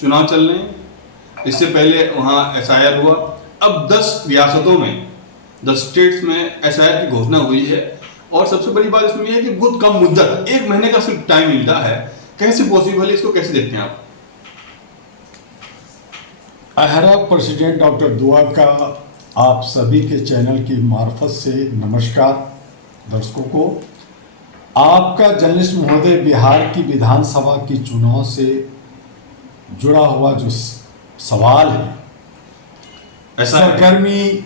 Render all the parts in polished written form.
चुनाव चल रहे हैं, इससे पहले वहाँ एसआईआर हुआ, अब 10 रियासतों में 10 स्टेट्स में एसआईआर की घोषणा हुई है। और सबसे बड़ी बात इसमें यह है कि बहुत कम मुद्दत, 1 महीने का सिर्फ टाइम मिलता है। कैसे पॉसिबल है, इसको कैसे देखते हैं आप? अहरा प्रेसिडेंट डॉक्टर दुआ का आप सभी के चैनल की मार्फत से नमस्कार दर्शकों को। आपका जर्नलिस्ट महोदय बिहार की विधानसभा की चुनाव से जुड़ा हुआ जो सवाल है, सरगर्मी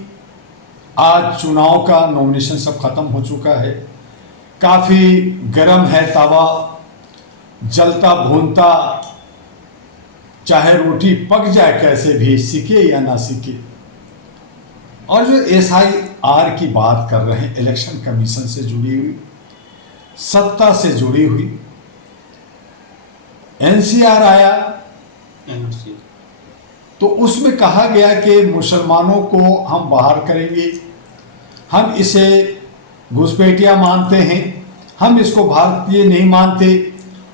आज चुनाव का नॉमिनेशन सब खत्म हो चुका है, काफ़ी गर्म है तावा, जलता भूनता, चाहे रोटी पक जाए कैसे भी, सीखे या ना सीखे। और जो एसआईआर की बात कर रहे हैं, इलेक्शन कमीशन से जुड़ी हुई, सत्ता से जुड़ी हुई, एनसीआर आया तो उसमें कहा गया कि मुसलमानों को हम बाहर करेंगे, हम इसे घुसपैठिया मानते हैं, हम इसको भारतीय नहीं मानते,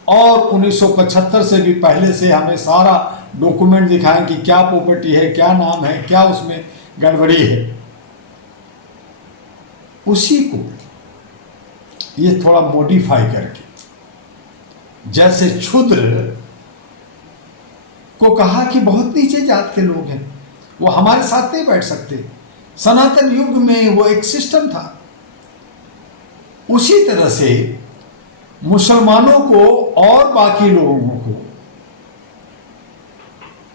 और 1975 से भी पहले से हमें सारा डॉक्यूमेंट दिखाएं कि क्या प्रॉपर्टी है, क्या नाम है, क्या उसमें गड़बड़ी है। उसी को ये थोड़ा मॉडिफाई करके, जैसे क्षुद्र को कहा कि बहुत नीचे जात के लोग हैं, वो हमारे साथ नहीं बैठ सकते, सनातन युग में वो एक सिस्टम था। उसी तरह से मुसलमानों को और बाकी लोगों को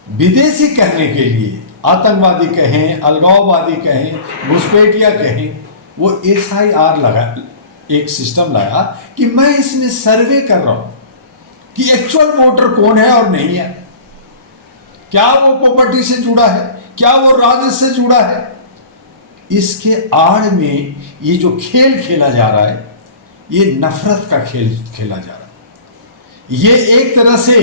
विदेशी कहने के लिए, आतंकवादी कहें, अलगाववादी कहें, घुसपैठिया कहें, वो एसआईआर लगा, एक सिस्टम लाया कि मैं इसमें सर्वे कर रहा हूं कि एक्चुअल वोटर कौन है और नहीं है, क्या वो प्रॉपर्टी से जुड़ा है, क्या वो राजस्व से जुड़ा है। इसके आड़ में ये जो खेल खेला जा रहा है, ये नफरत का खेल खेला जा रहा है। ये एक तरह से,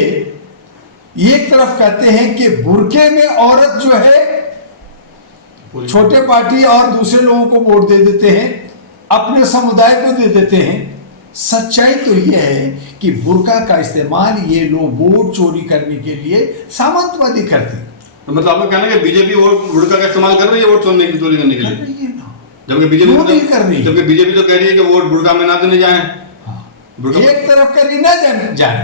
एक तरफ कहते हैं कि बुर्के में औरत जो है, छोटे पार्टी और दूसरे लोगों को वोट दे देते हैं, अपने समुदाय को दे देते हैं। सच्चाई तो यह है कि बुर्का का इस्तेमाल ये लोग वोट चोरी करने के लिए सामंतवादी करते हैं। तो मतलब आपका कहना है कि बीजेपी वोट बुर्का का इस्तेमाल कर रही है वोट चोरी करने के लिए? जबकि बीजेपी तो कह रही है कि वोट बुर्का में ना देने जाए। एक तरफ कर रही ना जाए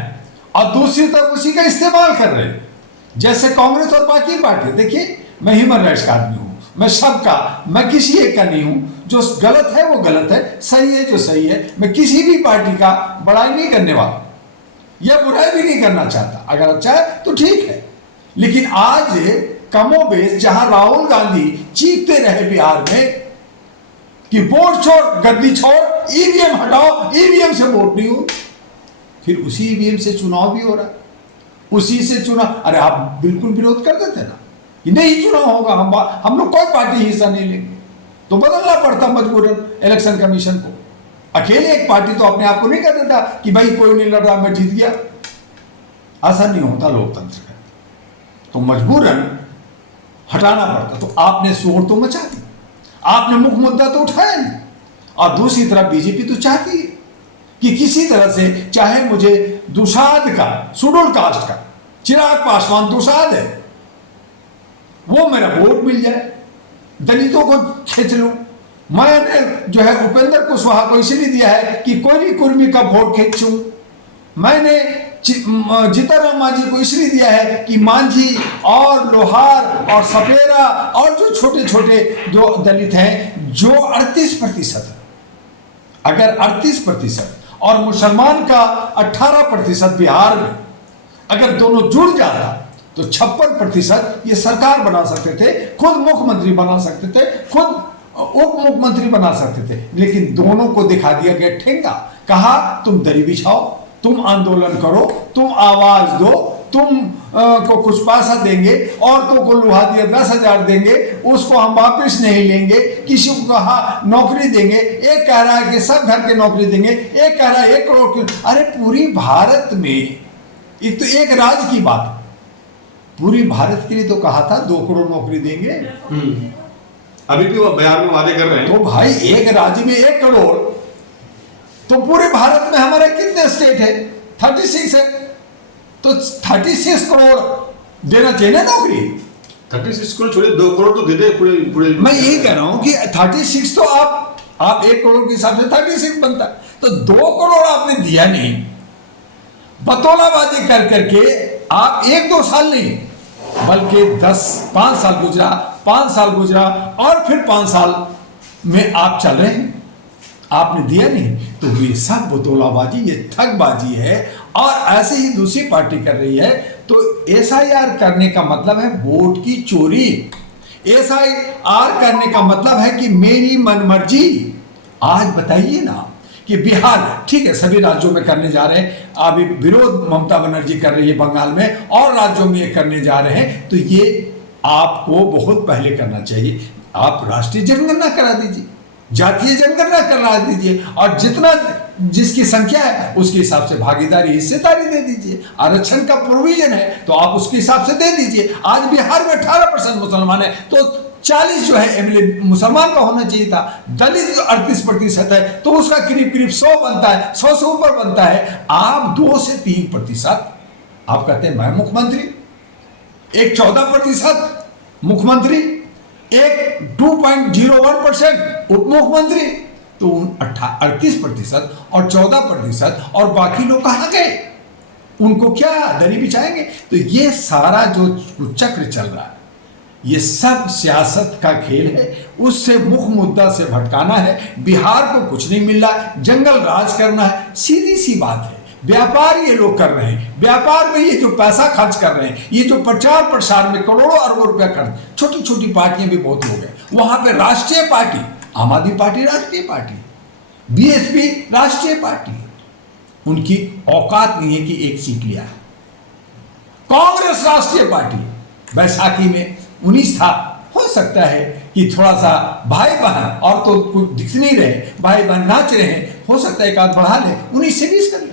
और दूसरी तरफ उसी का इस्तेमाल कर रहे हैं, जैसे कांग्रेस और बाकी पार्टी। देखिए, मैं ह्यूमन राइट्स का आदमी हूं, मैं सबका, मैं किसी एक का नहीं हूं। जो गलत है वो गलत है, सही है जो सही है। मैं किसी भी पार्टी का बड़ाई नहीं करने वाला या बुराई भी नहीं करना चाहता। अगर अच्छा है तो ठीक है, लेकिन आज कमोबेश जहां राहुल गांधी चीखते रहे बिहार में कि वोट छोड़, गद्दी छोड़, ईवीएम हटाओ, ईवीएम से वोट नहीं हो, फिर उसी ईवीएम से चुनाव भी हो रहा है, उसी से चुनाव। अरे आप बिल्कुल विरोध कर देते ना कि नहीं चुनाव होगा, हम लोग कोई पार्टी हिस्सा नहीं लेंगे, तो बदलना पड़ता मजबूरन इलेक्शन कमीशन को। अकेले एक पार्टी तो अपने आप को नहीं कह देता कि भाई कोई नहीं लड़ रहा, मैं जीत गया। ऐसा नहीं होता लोकतंत्र का, तो मजबूरन हटाना पड़ता। तो आपने शोर तो मचा दी, आपने मुख्य मुद्दा तो उठाया नहीं। और दूसरी तरफ बीजेपी तो चाहती है कि किसी तरह से, चाहे मुझे दुसाध का, शेड्यूल कास्ट का चिराग पासवान दुसाध है, वो मेरा वोट मिल जाए, दलितों को खींच लूं। मैंने जो है उपेंद्र कुशवाहा को इसलिए दिया है कि कोई कुर्मी का वोट खींचूं। मैंने जीताराम मांझी को इसलिए दिया है कि मांझी और लोहार और सपेरा और जो छोटे छोटे जो दलित हैं, जो 38% है, अगर 38% और मुसलमान का 18% बिहार में, अगर दोनों जुड़ जाता तो 56% ये सरकार बना सकते थे, खुद मुख्यमंत्री बना सकते थे, खुद उप मुख्यमंत्री बना सकते थे। लेकिन दोनों को दिखा दिया गया ठेंगा, कहा तुम दरी बिछाओ, तुम आंदोलन करो, तुम आवाज दो, तुम को कुछ पैसा देंगे, औरतों को लुहा दिया 10,000 देंगे, उसको हम वापस नहीं लेंगे, किसी को कहा नौकरी देंगे, एक कह रहा है कि सब घर के नौकरी देंगे, एक कह रहा है 1 करोड़ की। अरे पूरी भारत में, एक तो एक राज्य की बात, पूरी भारत के लिए तो कहा था 2 करोड़ नौकरी देंगे। अभी भी वो बिहार में वादे कर रहे हैं। तो भाई एक राज्य में 1 करोड़, तो पूरे भारत में हमारे कितने स्टेट है? 36 है, तो 36 करोड़ देना चाहिए ना नौकरी। 36 करोड़ छोड़िए, 2 करोड़ तो दे दे पूरे पूरे। मैं यही कह रहा हूं कि 36 तो आप 1 करोड़ के हिसाब से 36 बनता है, तो 2 करोड़ आपने दिया नहीं, बतौलाबाजी कर करके आप 1-2 साल नहीं बल्कि 5 साल गुजरा, 5 साल गुजरा और फिर 5 साल में आप चल रहे हैं, आपने दिया नहीं। तो ये सब बतौलाबाजी, ये ठगबाजी है। और ऐसे ही दूसरी पार्टी कर रही है। तो SIR करने का मतलब है वोट की चोरी। SIR करने का मतलब है कि मेरी मनमर्जी। आज बताइए ना कि बिहार, ठीक है सभी राज्यों में करने जा रहे हैं, अभी विरोध ममता बनर्जी कर रही है बंगाल में, और राज्यों में ये करने जा रहे हैं। तो ये आपको बहुत पहले करना चाहिए। आप राष्ट्रीय जनगणना करा दीजिए, जातीय जनगणना करा दीजिए, और जितना जिसकी संख्या है उसके हिसाब से भागीदारी, हिस्सेदारी दे दीजिए। आरक्षण का प्रोविजन है तो आप उसके हिसाब से दे दीजिए। आज बिहार में 18% मुसलमान है, तो 40 जो है MLA मुसलमान का होना चाहिए था। दलित 38% है, तो उसका करीब करीब 100 बनता है, 100 से ऊपर बनता है। आप 2 से 3% आप कहते हैं मैं मुख्यमंत्री, एक 14% मुख्यमंत्री, एक 2.01% उप मुख्यमंत्री, तो 38% और 14% और बाकी लोग कहां गए? उनको क्या दरी बिछाएंगे? तो ये सारा जो चक्र चल रहा है, ये सब सियासत का खेल है। उससे मुख्य मुद्दा से भटकाना है। बिहार को कुछ नहीं मिल रहा, जंगल राज करना है, सीधी सी बात है। व्यापार ये लोग कर रहे हैं, व्यापार में ये जो पैसा खर्च कर रहे हैं, ये जो प्रचार प्रसार में करोड़ों अरबों रुपया खर्च, छोटी छोटी पार्टियां भी बहुत लोग हैं वहां पे। राष्ट्रीय पार्टी, आम आदमी पार्टी राष्ट्रीय पार्टी, BSP राष्ट्रीय पार्टी, उनकी औकात नहीं है कि एक सीट लिया है। कांग्रेस राष्ट्रीय पार्टी, बैसाखी में 19 था, हो सकता है कि थोड़ा सा भाई बहन, और तो कुछ दिख नहीं रहे, भाई बहन नाच रहे हैं, हो सकता है एक आध बढ़ा ले, 19 से 20 कर ले।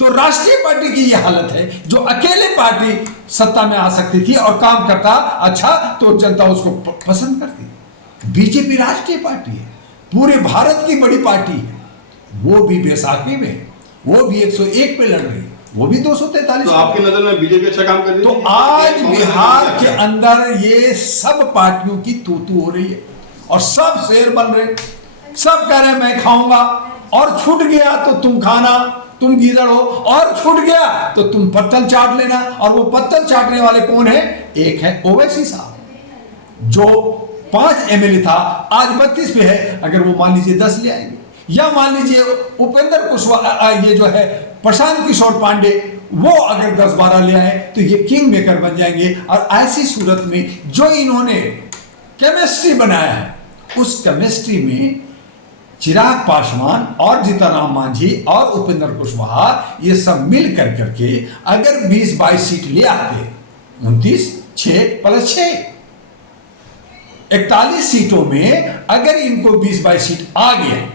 तो राष्ट्रीय पार्टी की यह हालत है, जो अकेले पार्टी सत्ता में आ सकती थी और काम करता अच्छा तो जनता उसको पसंद करती। बीजेपी राष्ट्रीय पार्टी है, पूरे भारत की बड़ी पार्टी है, वो भी बैसाखी में, वो भी 101 पे लड़ रही है, वो भी 243। तो आपकी नजर में बीजेपी अच्छा काम कर रही है? तो आज बिहार के अंदर ये सब पार्टियों की तू हो रही है और सब शेर बन रहे, सब कह रहे मैं खाऊंगा, और छूट गया तो तुम खाना, तुम गीदड़ हो, और छूट गया तो तुम पत्तल चाट लेना। और वो पत्तल चाटने वाले कौन है? एक है ओवैसी साहब, जो 5 MLA था, आज 32 पे है। अगर वो मान लीजिए 10 ले आएंगे, या मान लीजिए उपेंद्र कुशवाहा, ये जो है प्रशांत किशोर पांडे, वो अगर 10-12 ले आए तो ये किंग मेकर बन जाएंगे। और ऐसी सूरत में जो इन्होंने केमिस्ट्री बनाया है, उस केमिस्ट्री में चिराग पासवान और जीतनराम मांझी और उपेंद्र कुशवाहा, ये सब मिल कर करके अगर 20-22 सीट ले आते, 29 6 + 6 41 सीटों में अगर इनको 20-22 सीट आ गया,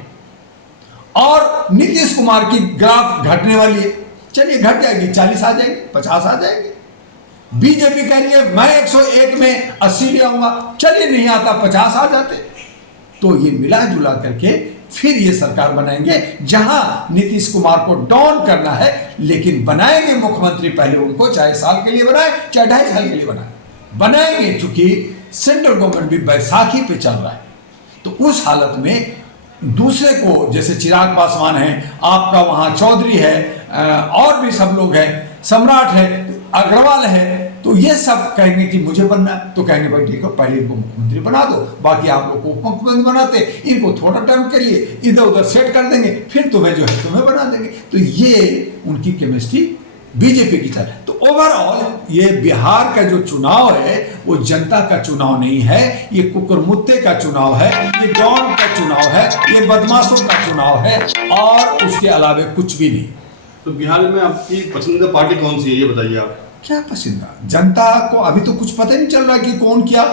और नीतीश कुमार की ग्राफ घटने वाली है, चलिए घट जाएगी, 40 आ जाएगी, 50 आ जाएगी। बीजेपी कह रही है मैं 101 में 80 ले आऊंगा, चलिए नहीं आता 50 आ जाते। तो ये मिला जुला करके फिर ये सरकार बनाएंगे, जहां नीतीश कुमार को डाउन करना है, लेकिन बनाएंगे मुख्यमंत्री पहले उनको, चाहे साल के लिए बनाए चाहे 2.5 साल के लिए बनाएंगे। चूंकि सेंट्रल गवर्नमेंट भी बैसाखी पे चल रहा है, तो उस हालत में दूसरे को, जैसे चिराग पासवान है, आपका वहां चौधरी है, और भी सब लोग हैं, सम्राट है, अग्रवाल है, तो ये सब कहेंगे कि मुझे बनना है। तो कहेंगे भाई ठीक है, पहले इनको मुख्यमंत्री बना दो, बाकी आप लोग को उप मुख्यमंत्री बनाते, इनको थोड़ा टाइम के लिए इधर उधर सेट कर देंगे, फिर तुम्हें जो है तुम्हें बना देंगे। तो ये उनकी केमिस्ट्री बीजेपी की तरह। तो ओवरऑल ये बिहार का जो चुनाव है, वो जनता का चुनाव नहीं है, ये कुकुरमुत्ते का चुनाव है, ये डॉन का चुनाव है, ये बदमाशों का चुनाव है, और उसके अलावा कुछ भी नहीं। तो बिहार में आपकी पसंदीदा पार्टी कौन सी है, ये बताइए आप। क्या पसंदीदा? जनता को अभी तो कुछ पता नहीं चल रहा कि कौन क्या,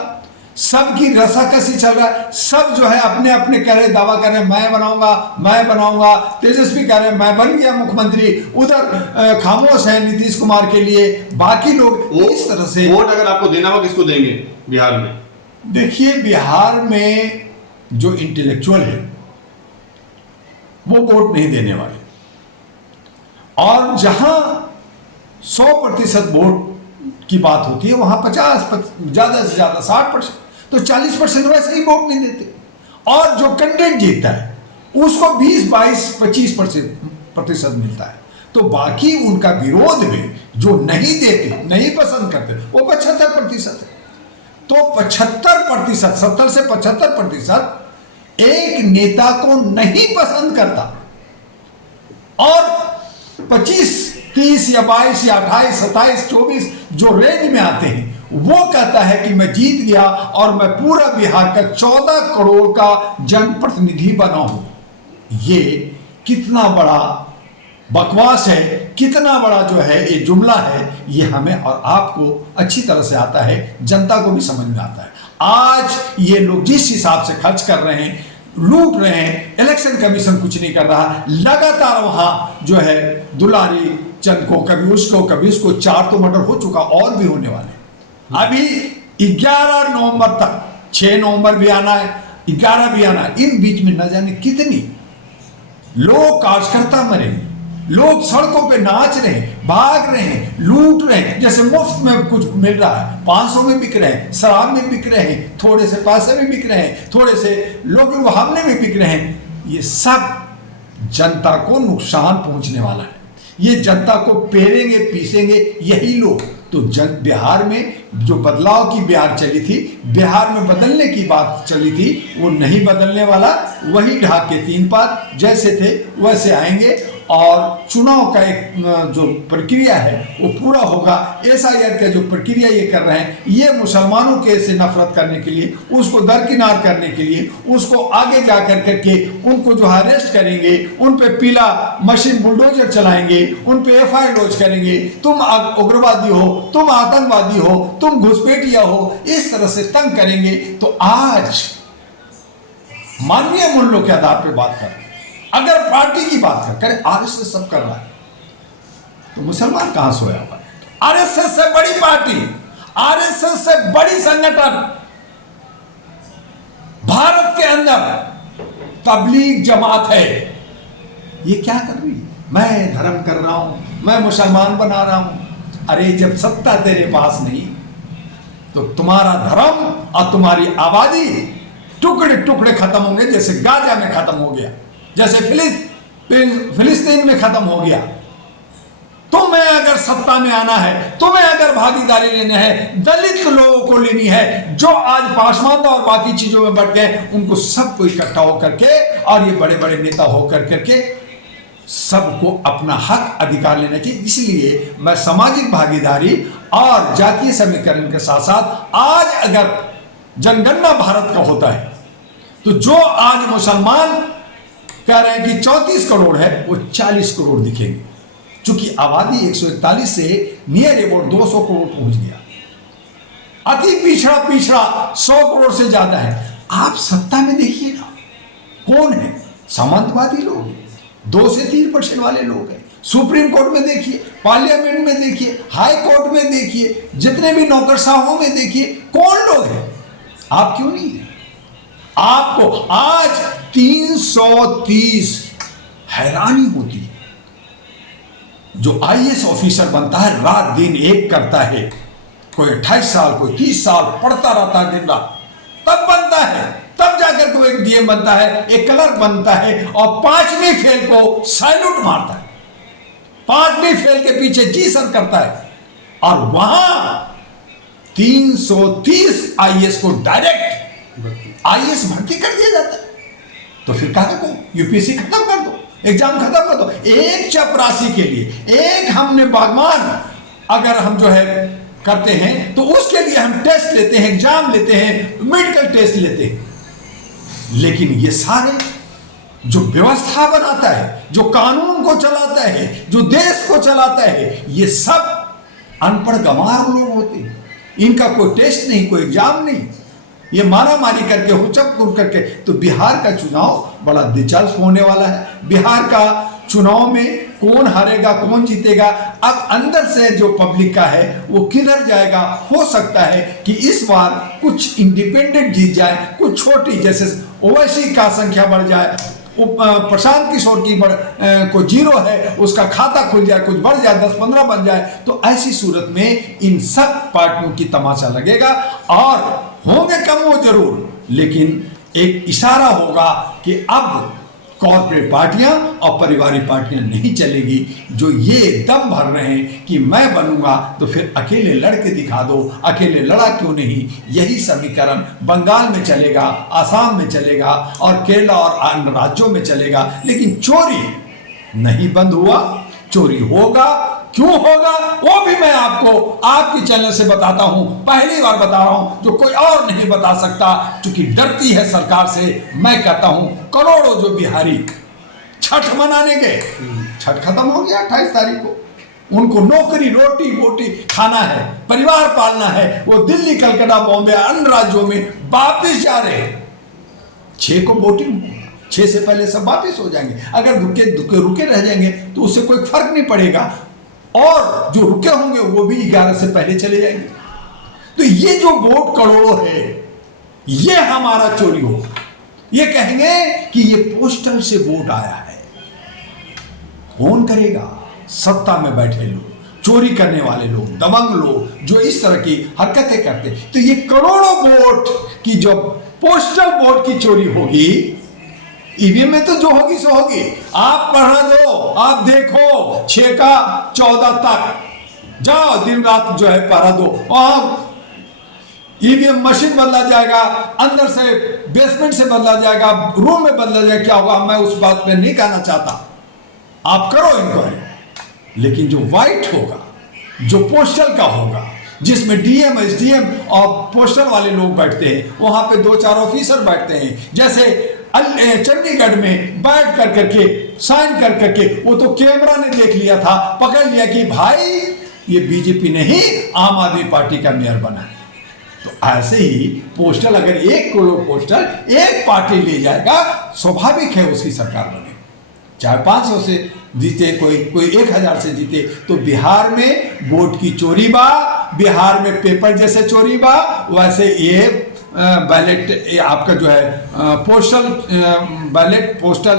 सबकी रसाकसी चल रहा है। सब जो है अपने अपने कह रहे, दावा कर रहे मैं बनाऊंगा। तेजस्वी कह रहे मैं बन गया मुख्यमंत्री, उधर खामोश है नीतीश कुमार के लिए, बाकी लोग इस तरह से। वोट अगर आपको देना हो किसको देंगे बिहार में? देखिए, बिहार में जो इंटेलेक्चुअल है वो वोट नहीं देने वाले, और जहां 100% वोट की बात होती है वहां 50 ज्यादा से ज्यादा 60%, तो 40% वैसे ही वोट नहीं देते। और जो कैंडिडेट जीतता है उसको 20-22-25% मिलता है। तो बाकी उनका विरोध में जो नहीं देते, नहीं पसंद करते, वो 75% है। तो 75%, 70 से 75% एक नेता को नहीं पसंद करता, और 25, 30 या 22 या 28, 27, 24 जो रेंज में आते हैं, वो कहता है कि मैं जीत गया और मैं पूरा बिहार का 14 करोड़ का जनप्रतिनिधि बना हूं। ये कितना बड़ा बकवास है, कितना बड़ा जो है ये जुमला है, ये हमें और आपको अच्छी तरह से आता है, जनता को भी समझ में आता है। आज ये लोग जिस हिसाब से खर्च कर रहे हैं, लूट रहे हैं, इलेक्शन कमीशन कुछ नहीं कर रहा, लगातार वहां जो है दुलारी चंद को कभी उसको 4 तो मर्डर हो चुका, और भी होने वाले। अभी 11 नवंबर तक, 6 नवंबर भी आना है, 11 भी आना है, इन बीच में न जाने कितनी लोग कार्यकर्ता मरेंगे, लोग सड़कों पे नाच रहे हैं, भाग रहे हैं, लूट रहे हैं, जैसे मुफ्त में कुछ मिल रहा है, 500 में बिक रहे हैं, शराब में बिक रहे हैं, थोड़े से पैसे में बिक रहे हैं, थोड़े से लोग लुभावने में बिक रहे हैं। ये सब जनता को नुकसान पहुंचने वाला है। ये जनता को पेरेंगे पीसेंगे यही लोग। तो बिहार में जो बदलाव की बिहार चली थी, बिहार में बदलने की बात चली थी, वो नहीं बदलने वाला। वही ढाक के 3 पात जैसे थे वैसे आएंगे, और चुनाव का एक जो प्रक्रिया है वो पूरा होगा। SIR का जो प्रक्रिया ये कर रहे हैं, ये मुसलमानों के से नफरत करने के लिए, उसको दरकिनार करने के लिए, उसको आगे जा करके उनको जो अरेस्ट करेंगे, उन पे पीला मशीन बुलडोजर चलाएंगे, उन पे FIR लॉन्च करेंगे, तुम उग्रवादी हो, तुम आतंकवादी हो, तुम घुसपैठिया हो, इस तरह से तंग करेंगे। तो आज मानवीय मूल्यों के आधार पर बात कर, अगर पार्टी की बात करें, RSS सब कर रहा है, तो मुसलमान कहां सोया हुआ है? RSS से बड़ी पार्टी, RSS से बड़ी संगठन भारत के अंदर तबलीग जमात है। ये क्या कर रही है? मैं धर्म कर रहा हूं, मैं मुसलमान बना रहा हूं। अरे जब सत्ता तेरे पास नहीं, तो तुम्हारा धर्म और तुम्हारी आबादी टुकड़े टुकड़े खत्म होंगे, जैसे गाजा में खत्म हो गया, जैसे फिलिस्तीन में खत्म हो गया। तुम्हें अगर सत्ता में आना है, तुम्हें अगर भागीदारी लेना है, दलित लोगों को लेनी है, जो आज पासमानदा और बाकी चीजों में बढ़ गए, उनको सबको इकट्ठा होकर के, और ये बड़े बड़े नेता होकर करके सबको अपना हक अधिकार लेना चाहिए। इसलिए मैं सामाजिक भागीदारी और जातीय समीकरण के साथ साथ, आज अगर जनगणना भारत का होता है, तो जो आज मुसलमान कह रहे हैं कि 34 करोड़ है, वो 40 करोड़ दिखेंगे, क्योंकि आबादी 141 से नियर अबाउट 200 करोड़ पहुंच गया। अति पिछड़ा 100 करोड़ से ज्यादा है। आप सत्ता में देखिए ना, कौन है? सामंतवादी लोग, 2 से 3% वाले लोग हैं। सुप्रीम कोर्ट में देखिए, पार्लियामेंट में देखिए, हाई कोर्ट में देखिए, जितने भी नौकरशाहों में देखिए, कौन लोग हैं? आप क्यों नहीं है? आपको आज 330, हैरानी होती है। जो IAS ऑफिसर बनता है, रात दिन एक करता है, कोई 28 साल, कोई 30 साल पढ़ता रहता है दिन रात, तब बनता है, तब जाकर कोई एक DM बनता है, एक क्लर्क बनता है, और 5वीं फेल को सैल्यूट मारता है, 5वीं फेल के पीछे जी सर करता है, और वहां 330 IAS को डायरेक्ट IAS भर्ती कर दिया जाता है। तो फिर कहा को UPSC खत्म कर दो, एग्जाम खत्म कर दो। एक चपरासी के लिए, एक हमने बागवान अगर हम जो है करते हैं, तो उसके लिए हम टेस्ट लेते हैं, एग्जाम लेते हैं, मेडिकल टेस्ट लेते हैं। लेकिन ये सारे जो व्यवस्था बनाता है, जो कानून को चलाता है, जो देश को चलाता है, ये सब अनपढ़ गंवार लोग होते हैं। इनका कोई टेस्ट नहीं, कोई एग्जाम नहीं, ये मारा मारी करके हुचक करके। तो बिहार का चुनाव बड़ा दिलचस्प होने वाला है। बिहार का चुनाव में कौन हारेगा, कौन जीतेगा, अब अंदर से जो पब्लिक का है वो किधर जाएगा। हो सकता है कि इस बार कुछ इंडिपेंडेंट जीत जाए, कुछ छोटी, जैसे ओवैसी का संख्या बढ़ जाए, प्रशांत किशोर की को जीरो है, उसका खाता खुल जाए, कुछ बढ़ जाए, 10-15 बन जाए, तो ऐसी सूरत में इन सब पार्टियों की तमाशा लगेगा। और होंगे कम वो जरूर, लेकिन एक इशारा होगा कि अब कॉर्पोरेट पार्टियां और पारिवारिक पार्टियां नहीं चलेगी। जो ये दम भर रहे हैं कि मैं बनूंगा तो फिर अकेले लड़के दिखा दो, अकेले लड़ा क्यों नहीं, यही समीकरण बंगाल में चलेगा, आसाम में चलेगा और केरला और अन्य राज्यों में चलेगा। लेकिन चोरी नहीं बंद हुआ, चोरी होगा। क्यों होगा वो भी मैं आपको आपके चैनल से बताता हूं, पहली बार बता रहा हूं, जो कोई और नहीं बता सकता, क्योंकि डरती है सरकार से। मैं कहता हूं करोड़ों जो बिहारी छठ मनाने गए, छठ खत्म हो गया 28 तारीख को, उनको नौकरी रोटी बोटी खाना है, परिवार पालना है, वो दिल्ली कलकत्ता बॉम्बे अन्य राज्यों में वापिस जा रहे हैं। 6 को वोटिंग, 6 से पहले सब वापिस हो जाएंगे। अगर रुके रह जाएंगे तो उससे कोई फर्क नहीं पड़ेगा, और जो रुके होंगे वो भी 11 से पहले चले जाएंगे। तो ये जो वोट करोड़ों है, ये हमारा चोरी होगा। ये कहेंगे कि ये पोस्टल से वोट आया है। कौन करेगा? सत्ता में बैठे लोग, चोरी करने वाले लोग, दबंग लोग, जो इस तरह की हरकतें करते। तो ये करोड़ों वोट की जब पोस्टल वोट की चोरी होगी, ईवीएम में तो जो होगी सो होगी। आप पढ़ा दो, आप देखो 6 का 14 तक जाओ, दिन रात जो है पढ़ा दो, और ईवीएम मशीन बदला जाएगा, अंदर से बेसमेंट से बदला जाएगा, रूम में बदला जाएगा। क्या होगा मैं उस बात में नहीं कहना चाहता, आप करो इंक्वायरी। लेकिन जो व्हाइट होगा, जो पोस्टल का होगा, जिसमें डीएम एसडीएम और पोस्टल वाले लोग बैठते हैं, वहां पे 2-4 ऑफिसर बैठते हैं, जैसे चंडीगढ़ में बैठ कर करके साइन कर करके, वो तो कैमरा ने देख लिया था, पकड़ लिया कि भाई ये बीजेपी नहीं आम आदमी पार्टी का मेयर बना है। तो ऐसे ही पोस्टल, अगर 1 करोड़ पोस्टल एक पार्टी ले जाएगा, स्वाभाविक है उसकी सरकार बने, चाहे 500 से जीते, कोई 1000 से जीते। तो बिहार में वोट की चोरी बा, बिहार में पेपर जैसे चोरी बा, वैसे ये बैलेट आपका जो है पोस्टल बैलेट, पोस्टल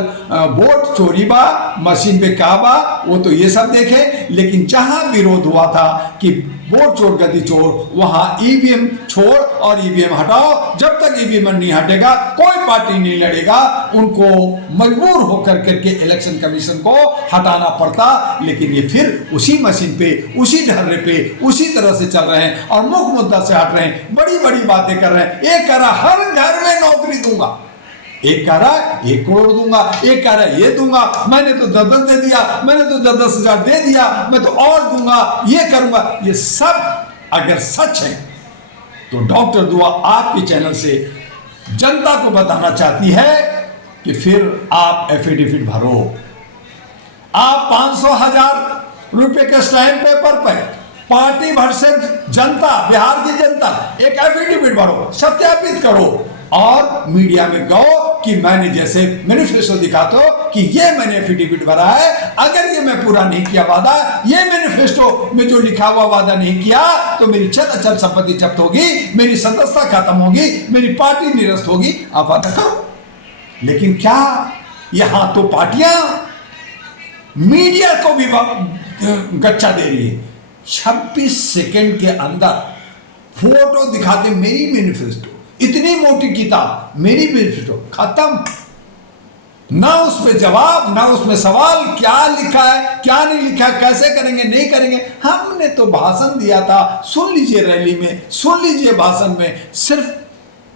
वोट चोरी बा, मशीन पे का बा, वो तो ये सब देखे। लेकिन जहां विरोध हुआ था कि वोट चोर गद्दी चोर, वहां ईवीएम छोड़ और ईवीएम हटाओ। जब तक ईवीएम नहीं हटेगा कोई पार्टी नहीं लड़ेगा, उनको मजबूर होकर करके इलेक्शन कमीशन को हटाना पड़ता। लेकिन ये फिर उसी मशीन पे, उसी ढर्रे पे, उसी तरह से चल रहे हैं और मुख्य मुद्दा से हट रहे हैं, बड़ी बड़ी बातें कर रहे हैं। एक कह रहा हर घर में नौकरी दूंगा, एक कह रहा 1 करोड़ दूंगा, एक कह रहा ये दूंगा, मैंने तो 10 दे दिया, मैंने तो 10 हजार दे दिया, मैं तो और दूंगा, ये करूंगा। ये सब अगर सच है तो डॉक्टर दुआ आपके चैनल से जनता को बताना चाहती है कि फिर आप एफिडेविट भरो। आप 500,000 रुपए के स्टैम्प पेपर पर पार्टी वर्सेस जनता, बिहार की जनता, एक एफिडेविट भरो, सत्यापित करो और मीडिया में गो कि मैंने जैसे मैनिफेस्टो दिखा दो कि ये मैंने एफिडेविट भरा है, अगर ये मैं पूरा नहीं किया वादा, ये मैनिफेस्टो में जो लिखा हुआ वादा नहीं किया, तो मेरी चल अचल संपत्ति जब्त होगी, मेरी सदस्यता खत्म होगी, मेरी पार्टी निरस्त होगी। आप वादा करो। लेकिन क्या यहां तो पार्टियां मीडिया को भी गच्चा दे रही है। 26 सेकंड के अंदर फोटो दिखाते, मेरी मैनिफेस्टो, इतनी मोटी किताब, मेरी मैनिफेस्टो, खत्म। ना उसमें जवाब, ना उसमें सवाल, क्या लिखा है क्या नहीं लिखा है, कैसे करेंगे नहीं करेंगे। हमने तो भाषण दिया था, सुन लीजिए रैली में, सुन लीजिए भाषण में। सिर्फ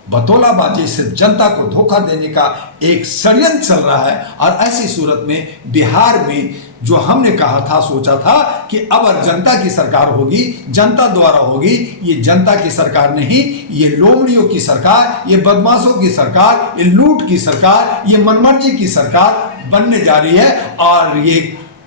बतौलाबाजी, सिर्फ जनता को धोखा देने का एक षड्यंत्र चल रहा है। और ऐसी सूरत में बिहार में जो हमने कहा था, सोचा था कि अब जनता की सरकार होगी, जनता द्वारा होगी, ये जनता की सरकार नहीं, ये लोमड़ियों की सरकार, ये बदमाशों की सरकार, ये लूट की सरकार, ये मनमर्जी की सरकार बनने जा रही है। और ये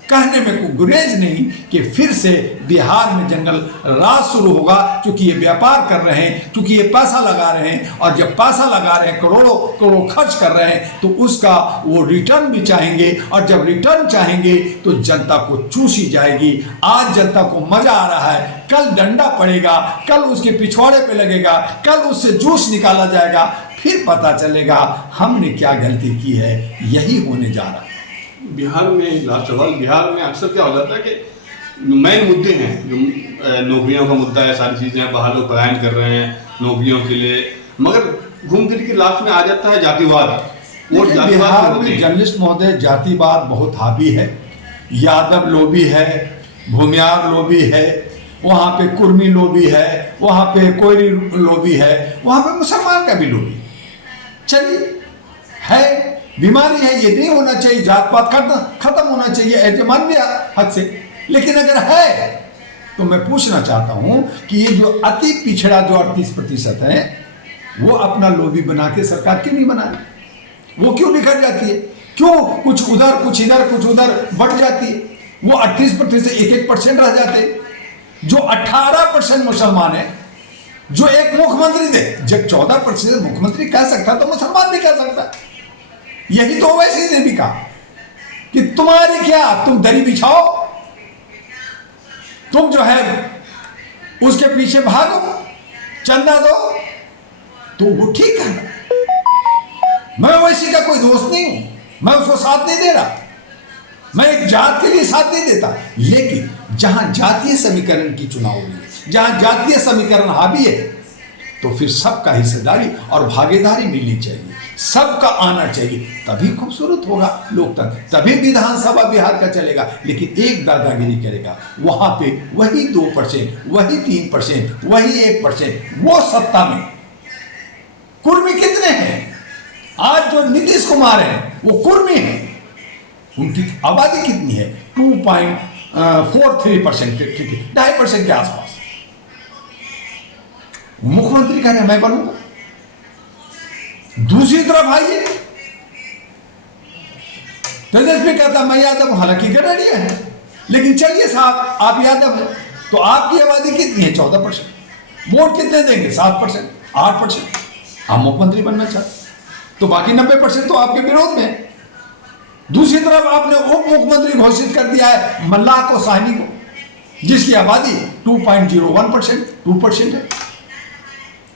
कहने में कोई गुरेज नहीं कि फिर से बिहार में जंगल राज शुरू होगा, क्योंकि ये व्यापार कर रहे हैं, क्योंकि ये पैसा लगा रहे हैं। और जब पैसा लगा रहे हैं, करोड़ों करोड़ खर्च कर रहे हैं, तो उसका वो रिटर्न भी चाहेंगे। और जब रिटर्न चाहेंगे तो जनता को चूसी जाएगी। आज जनता को मजा आ रहा है, कल डंडा पड़ेगा, कल उसके पिछवाड़े पे लगेगा, कल उससे जूस निकाला जाएगा, फिर पता चलेगा हमने क्या गलती की है। यही होने जा रहा है। बिहार में लास्ट सवाल, बिहार में अक्सर क्या हो जाता है कि मेन मुद्दे हैं जो नौकरियों का मुद्दा है, सारी चीज़ें हैं, बाहर लोग पलायन कर रहे हैं नौकरियों के लिए, मगर घूम फिर के लास्ट में आ जाता है जातिवाद। वो देखिए, जातिवाद बिहार होते में हैं। जर्नलिस्ट महोदय जातिवाद बहुत हावी है। यादव लोभी है, भूमियार लोभी है, वहाँ पे कुर्मी लोभी है, वहाँ पे कोयरी लोभी है, वहाँ पे मुसलमान का भी लोभी। चलिए, है बीमारी है, ये नहीं होना चाहिए, जात पात खत्म होना चाहिए, एजमान भी हद से। लेकिन अगर है तो मैं पूछना चाहता हूं कि ये जो अति पिछड़ा जो 38% है, वो अपना लोभी बना के सरकार क्यों नहीं बना रही? वो क्यों बिखर जाती है? क्यों कुछ उधर कुछ इधर कुछ उधर बढ़ जाती है? वो 38% से 1% रह जाते। जो 18% मुसलमान है, जो एक मुख्यमंत्री दे, जब 14% मुख्यमंत्री कह सकता तो मुसलमान भी कह सकता। यही तो ओवैसी ने भी कहा कि तुम्हारी क्या, तुम दरी बिछाओ, तुम जो है उसके पीछे भागो, चंदा दो, तो वो ठीक है। मैं ओवैसी का कोई दोस्त नहीं हूं, मैं उसको साथ नहीं दे रहा, मैं एक जात के लिए साथ नहीं देता। लेकिन जहां जातीय समीकरण की चुनाव हो रही है, जहां जातीय समीकरण हावी है, तो फिर सबका हिस्सेदारी और भागीदारी मिलनी चाहिए, सबका आना चाहिए, तभी खूबसूरत होगा लोकतंत्र, तभी विधानसभा बिहार का चलेगा। लेकिन एक दादागिरी करेगा, वहां पे वही 2%, वही 3%, वही 1%, वो सत्ता में। कुर्मी कितने हैं? आज जो नीतीश कुमार हैं वो कुर्मी हैं। उनकी आबादी कितनी है? 2.43%, 2.5% के आसपास। मुख्यमंत्री कह रहे हैं मैं बनूंगा। दूसरी तरफ आइए, तेजस्वी कहता मैं यादव हूं, हालांकि गडरिया है, लेकिन चलिए साहब आप यादव हैं, तो आपकी आबादी कितनी है? 14%। वोट कितने देंगे? 7%, 8%। आप मुख्यमंत्री बनना चाहते तो बाकी 90% तो आपके विरोध में है। दूसरी तरफ आपने उप मुख्यमंत्री घोषित कर दिया है मल्लाह को, साहनी को, जिसकी आबादी 2.01%, 2% है,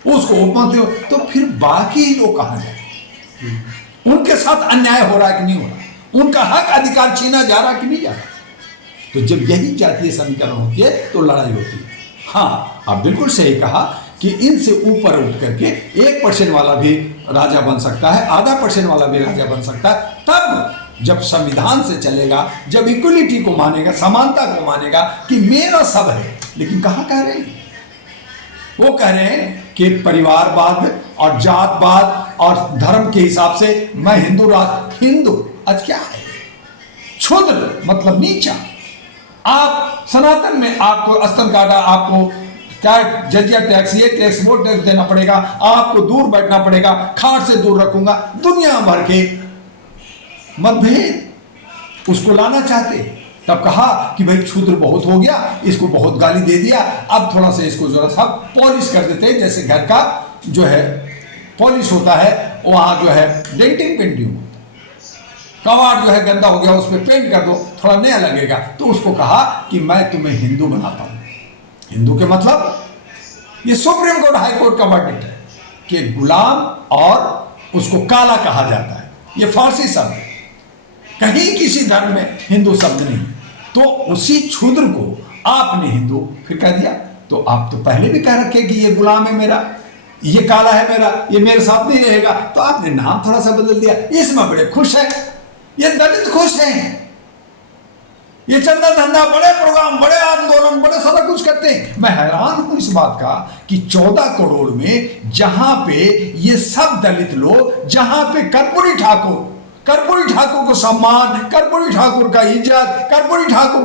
उसको उप मंत्री हो, तो फिर बाकी लोग कहां जाए? उनके साथ अन्याय हो रहा है कि नहीं हो रहा? उनका हक अधिकार छीना जा रहा कि नहीं जा रहा? तो जब यही जातीय समीकरण होती है तो लड़ाई होती है। हाँ, आप बिल्कुल सही कहा कि इनसे ऊपर उठ करके 1% वाला भी राजा बन सकता है, आधा % वाला भी राजा बन सकता है। तब जब संविधान से चलेगा, जब इक्वलिटी को मानेगा, समानता को मानेगा कि मेरा सब है। लेकिन कहाँ कह रहे हैं? वो कह रहे हैं कि परिवारवाद और जातवाद और धर्म के हिसाब से मैं हिंदू राष्ट्र। हिंदू आज क्या है? क्षुद्र मतलब नीचा। आप सनातन में आपको स्तन काटा, आपको क्या जजिया टैक्स, ये टैक्स, वो टैक्स देना पड़ेगा, आपको दूर बैठना पड़ेगा, खाट से दूर रखूंगा, दुनिया भर के मतभेद उसको लाना चाहते। तब कहा कि भाई क्षुद्र बहुत हो गया, इसको बहुत गाली दे दिया, अब थोड़ा सा इसको जरा सा पॉलिश कर देते हैं, जैसे घर का जो है पॉलिश होता है, वहां जो है डेंटिंग पेंटिंग होता है, कबाड़ जो है गंदा हो गया उस पर पेंट कर दो, थोड़ा नया लगेगा। तो उसको कहा कि मैं तुम्हें हिंदू बनाता हूं। हिंदू के मतलब ये सुप्रीम कोर्ट हाई कोर्ट का वर्डिक्ट है कि गुलाम और उसको काला कहा जाता है, ये फारसी शब्द है, कहीं किसी धर्म में हिंदू शब्द नहीं। तो उसी क्षुद्र को आपने हिंदू फिर कह दिया। तो आप तो पहले भी कह रखे कि ये गुलाम है मेरा, ये काला है मेरा, ये मेरे साथ नहीं रहेगा, तो आपने नाम थोड़ा सा बदल दिया। इसमें बड़े खुश हैं, ये दलित खुश हैं, ये चंदा धंधा, बड़े प्रोग्राम, बड़े आंदोलन, बड़े सारा कुछ करते हैं। मैं हैरान हूं इस बात का कि 14 करोड़ में जहां पे ये सब दलित लोग, जहां पे कर्पूरी ठाकुर को सम्मान, कर्पूरी ठाकुर का इज्जत, कर्पूरी ठाकुर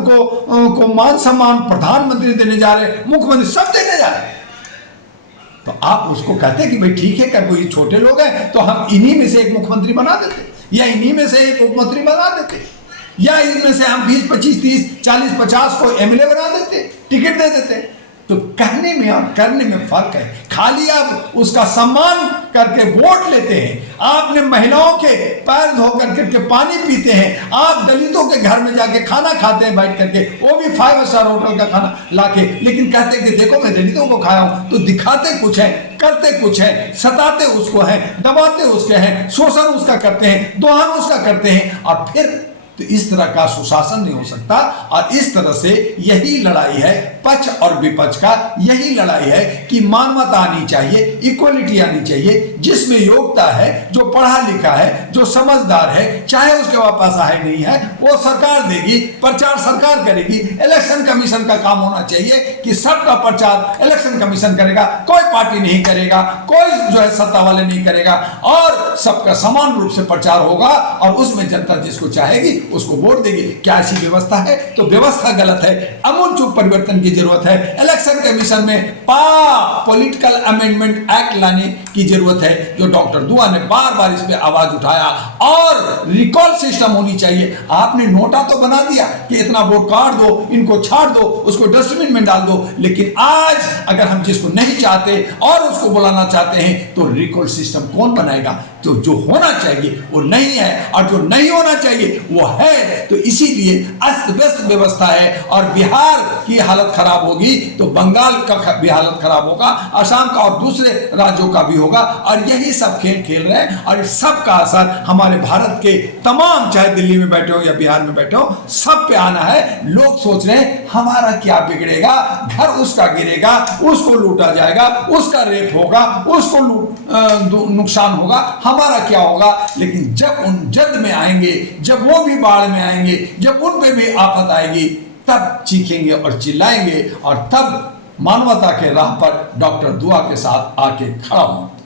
को मान सम्मान प्रधानमंत्री देने जा रहे, मुख्यमंत्री सब देने जा रहे, तो आप उसको कहते कि भाई ठीक है, कर्पूरी छोटे लोग हैं तो हम इन्हीं में से एक मुख्यमंत्री बना देते, या इन्हीं में से एक उप मंत्री बना देते, या इनमें से हम 20, 25, 30, 40, 50 को एमएलए बना देते, टिकट दे देते। तो कहने में और करने में फर्क है। खाली आप उसका सम्मान करके वोट लेते हैं, आपने महिलाओं के पैर धो करके पानी पीते हैं, आप दलितों के घर में जाके खाना खाते हैं बैठ करके, वो भी 5 स्टार होटल का खाना लाके, लेकिन कहते हैं कि देखो मैं दलितों को खाया हूं। तो दिखाते कुछ है, करते कुछ है, सताते उसको है, दबाते उसके हैं, शोषण उसका करते हैं, दोहन उसका करते हैं। और फिर तो इस तरह का सुशासन नहीं हो सकता। और इस तरह से यही लड़ाई है पक्ष और विपक्ष का, यही लड़ाई है कि मानवता आनी चाहिए, इक्वलिटी आनी चाहिए, जिसमें योग्यता है, जो पढ़ा लिखा है, जो समझदार है, चाहे उसके पास आय नहीं है, वो सरकार देगी, प्रचार सरकार करेगी। इलेक्शन कमीशन का काम होना चाहिए कि सबका प्रचार इलेक्शन कमीशन करेगा, कोई पार्टी नहीं करेगा, कोई जो है सत्ता वाले नहीं करेगा, और सबका समान रूप से प्रचार होगा और उसमें जनता जिसको चाहेगी उसको वोट देगी। क्या ऐसी व्यवस्था है? तो व्यवस्था गलत है, आमूलचूल परिवर्तन की जरूरत है। इलेक्शन कमीशन में पॉलिटिकल अमेंडमेंट एक्ट लाने की जरूरत है, जो डॉक्टर दुआ ने बार बार इस पे आवाज उठाया। और रिकॉल सिस्टम होनी चाहिए। आपने नोटा तो बना दिया कि इतना वोट काट दो, इनको छाड़ दो, उसको डस्टबिन में डाल दो, लेकिन आज अगर हम जिसको नहीं चाहते और उसको बुलाना चाहते हैं तो रिकॉल सिस्टम कौन बनाएगा? तो जो होना चाहिए वो नहीं है, और जो नहीं होना चाहिए वो है। तो इसीलिए अस्त व्यस्त व्यवस्था है, और बिहार की हालत खराब होगी तो बंगाल का भी हालत खराब होगा, असम का और दूसरे राज्यों का भी होगा। और यही सब खेल खेल रहे हैं, और इस सब का असर हमारे भारत के तमाम, चाहे दिल्ली में बैठे हो या बिहार में बैठे हो, सब पे आना है। लोग सोच रहे हैं हमारा क्या बिगड़ेगा, घर उसका गिरेगा, उसको लूटा जाएगा, उसका रेप होगा, उसको नुकसान होगा, हमारा क्या होगा। लेकिन जब उन जद में आएंगे, जब वो भी बाढ़ में आएंगे, जब उन पे भी आफत आएगी, तब चीखेंगे और चिल्लाएंगे, और तब मानवता के राह पर डॉक्टर दुआ के साथ आके खड़ा होंगे।